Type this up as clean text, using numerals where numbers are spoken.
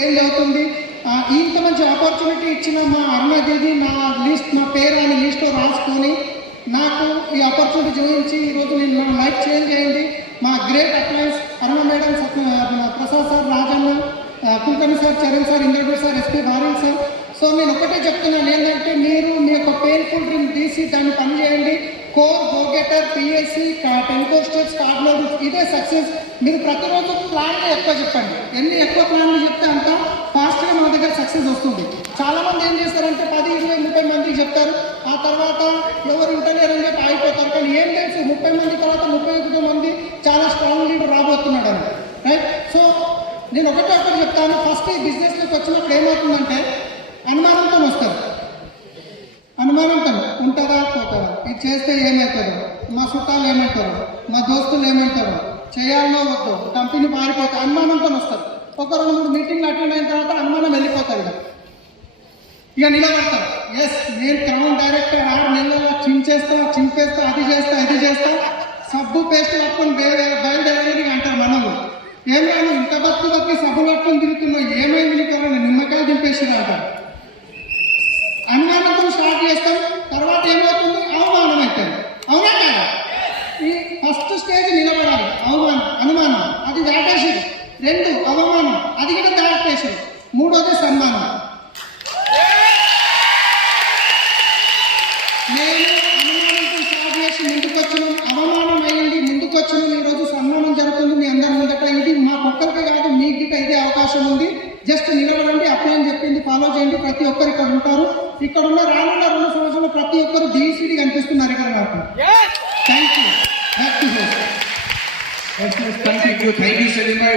ఏం అవుతుంది. ఇంత మంచి ఆపర్చునిటీ ఇచ్చిన మా అరుణాదేవి నా లిస్ట్, నా పేరు అని లిస్ట్లో రాసుకొని నాకు ఈ ఆపర్చునిటీ చూపించి ఈరోజు నేను నా లైఫ్ చేంజ్ అయింది. మా great appliance Aruna madam, Prasad sir, Rajanna, Kulkarni sir, Charan sir, Indragud sir, SP Bharat sir. So నేను ఒకటే చెప్తున్నాను ఏంటంటే, మీరు మీ యొక్క పెయిన్ఫుల్ డ్రీమ్ తీసి దాన్ని పని చేయండి. కోర్, గోగెటర్, పిఎస్సి, 10 కోస్టర్స్, కార్డులు, ఇదే సక్సెస్. మీరు ప్రతిరోజు ప్లాన్లు ఎక్కువ చెప్పండి. ఎన్ని ఎక్కువ ప్లాన్లు చెప్తే అంత ఫాస్ట్గా మన దగ్గర సక్సెస్ వస్తుంది. చాలామంది ఏం చేస్తారంటే 10, 20, 30 మందికి చెప్తారు. ఆ తర్వాత ఎవరు ఇంటర్వ్యూ చెప్పి ఆగిపోతారు. కానీ ఏం తెలుసు, 30 మంది తర్వాత 31 మంది చాలా స్ట్రాంగ్ లీడర్ రాబోతున్నాడు అని. రైట్. సో నేను ఒకటి చెప్తాను. ఫస్ట్ ఈ బిజినెస్లోకి వచ్చినప్పుడు ఏమవుతుందంటే అనుమానంతో వస్తారు. అనుమానంతో ఉంటుందా పోతుందా, ఇది చేస్తే ఏమవుతారు, మా చుట్టాలు ఏమంటారు, మా దోస్తులు ఏమంటారు, చేయాలనో వద్దు, కంపెనీ మారిపోతే అనుమానంతో వస్తారు. ఒక 2-3 మీటింగ్లు అటెండ్ అయిన తర్వాత అనుమానం వెళ్ళిపోతారు. ఇక నిలబడతారు. ఎస్, నేను క్రౌన్ డైరెక్టర్ 6 నెలల్లో చింపేస్తా, అది చేస్తా, సబ్బు పేస్ట్ పట్టుకొని బయలుదేరి అంటారు. మనము ఏమైనా ఇంత బతుకు సబ్బు పట్టుకొని తిరుగుతున్నావు, ఏమైంది నీకు, నిమ్మకాయలు దింపేసిరా అంటారు. అనుమానంతో స్టార్ట్ చేస్తాం. తర్వాత ఏమవుతుంది, అవమానం అవుతుంది. అవునా కాదా? ఈ ఫస్ట్ స్టేజ్ నిలబడాలి. అనుమానం అది దాటేసి, 2 అవమానం అది కూడా దాటేసి, 3వది సన్మానం. నేను అనుమానంతో స్టార్ట్ చేసి ముందుకు వచ్చినాం, అవమానం అయ్యింది, ముందుకు వచ్చినాం. ఈరోజు సన్మానం జరుగుతుంది మీ అందరి ముందట. ఇది మా ఒక్కరికి కాదు, మీకు గిట్ట ఇదే అవకాశం ఉంది. జస్ట్ నిలబడండి, అప్లై అని చెప్పింది ఫాలో చేయండి. ప్రతి ఒక్కరు ఇక్కడ ఉంటారు. ఇక్కడ ఉన్న రానున్న 2 సంవత్సరాలు ప్రతి ఒక్కరు DCD కనిపిస్తున్నారు ఇక్కడ నాకు. Thank you. Thank you, Selim bhai.